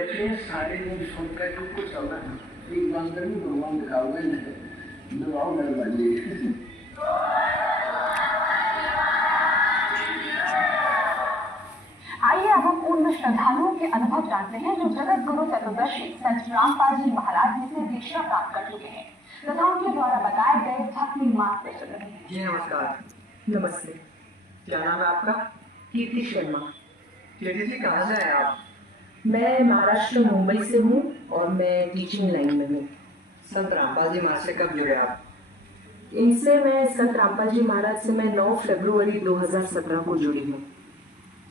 ऐसे सारे लोग सुनकर तुमको चलना है, एक बंदर में भगवान लिखा हुआ है, दुआओं में बंदी। आइए अब हम उन श्रद्धालुओं के अनुभव जानते हैं जो जगत गुरु चतुर्दशी संत रामपाल जी महाराज जी से दीक्षा प्राप्त कर चुके हैं तथा उनके द्वारा बताए गए भक्ति मार्ग पे चल रहे हैं। जी नमस्कार। नमस्ते। क्या नाम है आपका? कीर्ति शर्मा। कीर्ति जी, कहाँ से हैं आप? मैं महाराष्ट्र मुंबई से हूँ और मैं टीचिंग लाइन में हूँ। संत रामपाल जी महाराज से कब जुड़े आप? इनसे मैं संत रामपाल जी महाराज से मैं 9 फरवरी 2017 को जुड़ी हूँ।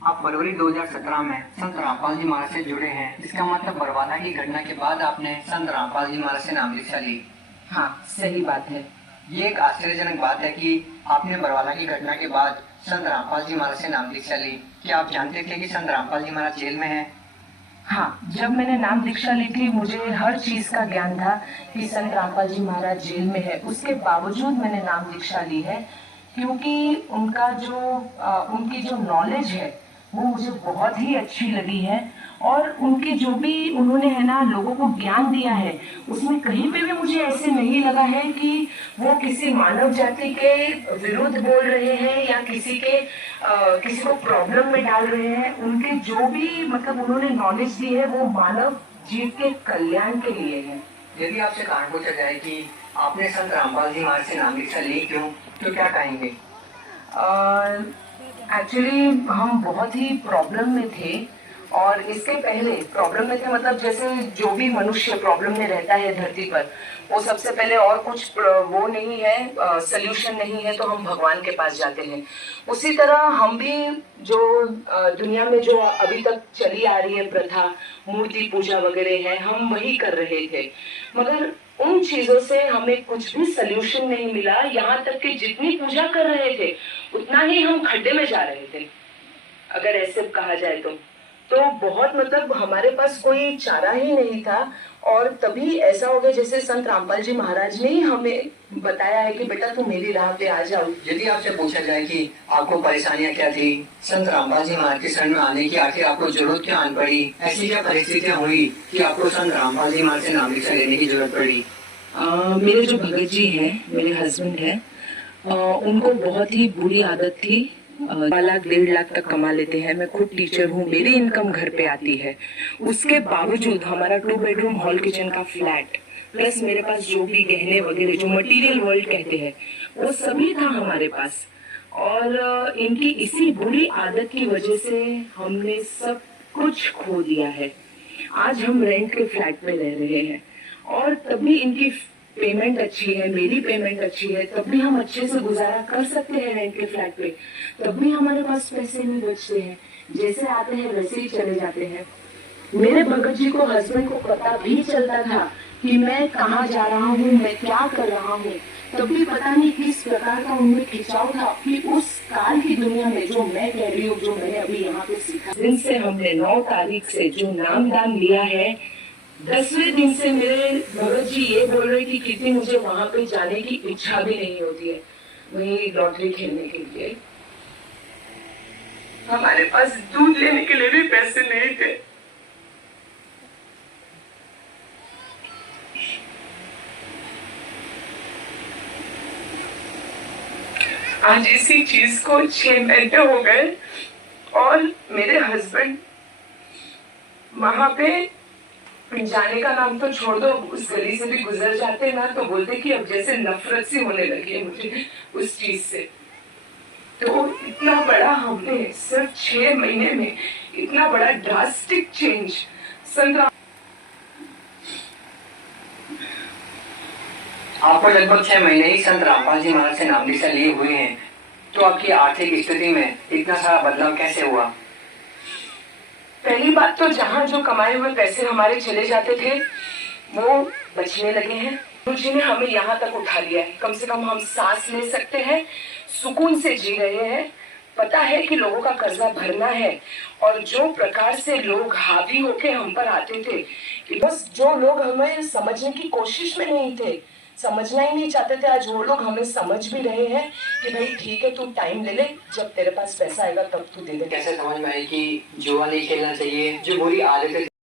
आप फरवरी 2017 में संत रामपाल जी महाराज से जुड़े हैं, इसका मतलब बरवाला की घटना के बाद आपने संत रामपाल जी महाराज से नाम दीक्षा ली। हाँ, सही बात है। ये एक आश्चर्यजनक बात है कि आपने बरवाला की घटना के बाद संत रामपाल जी महाराज से नाम दीक्षा ली। क्या आप जानते थे कि संत रामपाल जी महाराज जेल में हैं? हाँ, जब मैंने नाम दीक्षा ली थी मुझे हर चीज का ज्ञान था कि संत रामपाल जी महाराज जेल में है। उसके बावजूद मैंने नाम दीक्षा ली है क्योंकि उनकी जो नॉलेज है वो मुझे बहुत ही अच्छी लगी है और उनके जो भी उन्होंने है ना लोगों को ज्ञान दिया है उसमें कहीं पे भी मुझे ऐसे नहीं लगा है कि वो किसी मानव जाति के विरुद्ध बोल रहे हैं या किसी को प्रॉब्लम में डाल रहे हैं। उनके जो भी मतलब उन्होंने नॉलेज दी है वो मानव जीव के कल्याण के लिए है। यदि आपसे कारण पूछा जाए कि आपने संत रामपाल जी महाराज से नाम दीक्षा ली क्यों, तो क्या कहेंगे? एक्चुअली हम बहुत ही प्रॉब्लम में थे और इसके पहले प्रॉब्लम में थे मतलब जैसे जो भी मनुष्य प्रॉब्लम में रहता है धरती पर वो सबसे पहले और कुछ वो नहीं है, सल्यूशन नहीं है तो हम भगवान के पास जाते हैं। उसी तरह हम भी जो दुनिया में जो अभी तक चली आ रही है प्रथा मूर्ति पूजा वगैरह है हम वही कर रहे थे, मगर उन चीजों से हमें कुछ भी सल्यूशन नहीं मिला। यहाँ तक कि जितनी पूजा कर रहे थे उतना ही हम खड्डे में जा रहे थे अगर ऐसे कहा जाए तो बहुत मतलब हमारे पास कोई चारा ही नहीं था। और तभी ऐसा हो गया जैसे संत रामपाल जी महाराज ने ही हमें बताया है कि बेटा तुम मेरी राह पे आ जाओ। यदि आपसे पूछा जाए कि आपको परेशानियां क्या थी संत रामपाल जी महाराज के शरण में आने की, आखिर आपको जरूरत क्या आन पड़ी, ऐसी क्या परिस्थितियां हुई कि आपको संत रामपाल जी महाराज से नाम दीक्षा लेने की जरूरत पड़ी? मेरे जो भगत जी हैं, मेरे हस्बैंड हैं, उनको बहुत ही बुरी आदत थी। 1 लाख 1.5 लाख तक कमा लेते हैं। मैं खुद टीचर हूँ, मेरी इनकम घर पे आती है। उसके बावजूद हमारा 2 बेडरूम हॉल किचन का फ्लैट प्लस मेरे पास जो भी गहने वगैरह जो मटेरियल वर्ल्ड कहते हैं वो सभी था हमारे पास। और इनकी इसी बुरी आदत की वजह से हमने सब कुछ खो दिया है। आज हम रेंट के फ्लैट में रह रहे हैं और तभी इनकी पेमेंट अच्छी है, मेरी पेमेंट अच्छी है, तब भी हम अच्छे से गुजारा कर सकते हैं रेंट के फ्लैट पे। तब भी हमारे पास पैसे नहीं बचते हैं, जैसे आते हैं वैसे ही चले जाते हैं। मेरे भगत जी को हस्बैंड को पता भी चलता था कि मैं कहाँ जा रहा हूँ, मैं क्या कर रहा हूँ, तब भी पता नहीं किस प्रकार का उनमें खिंचाव था कि उस काल की दुनिया में जो मैं कह रही हूँ, जो मैंने अभी यहाँ पे सीखा। दिन से हमने 9 तारीख से जो नामदान लिया है, 10वें दिन से मेरे भगत जी ये बोल रहे कि कितनी मुझे वहां पे जाने की इच्छा भी नहीं होती है, वही लॉटरी खेलने के लिए। हमारे पास दूध लेने के लिए भी पैसे नहीं थे। आज इसी चीज को 6 महीने हो गए और मेरे हस्बैंड वहां पे जाने का नाम तो छोड़ दो, उस गली से भी गुजर जाते ना तो बोलते कि अब जैसे नफरत सी होने लगी है मुझे उस चीज से। तो इतना बड़ा हमने सिर्फ 6 महीने में इतना बड़ा ड्रास्टिक चेंज आपको लगभग 6 महीने ही संत रामपाल जी महाराज से नाम दीक्षा लिए हुए हैं, तो आपकी आर्थिक स्थिति में इतना सारा बदलाव कैसे हुआ? पहली बात तो जहाँ जो कमाए हुए पैसे हमारे चले जाते थे वो बचने लगे हैं। गुरु जी ने हमें यहाँ तक उठा लिया है, कम से कम हम सांस ले सकते हैं, सुकून से जी रहे हैं। पता है कि लोगों का कर्जा भरना है और जो प्रकार से लोग हावी होके हम पर आते थे कि बस जो लोग हमें समझने की कोशिश में नहीं थे, समझना ही नहीं चाहते थे, आज वो लोग हमें समझ भी रहे हैं कि भाई ठीक है तू टाइम ले ले, जब तेरे पास पैसा आएगा तब तू दे दे। कैसे समझ में आई कि जुआ नहीं खेलना चाहिए, जो बुरी आदतें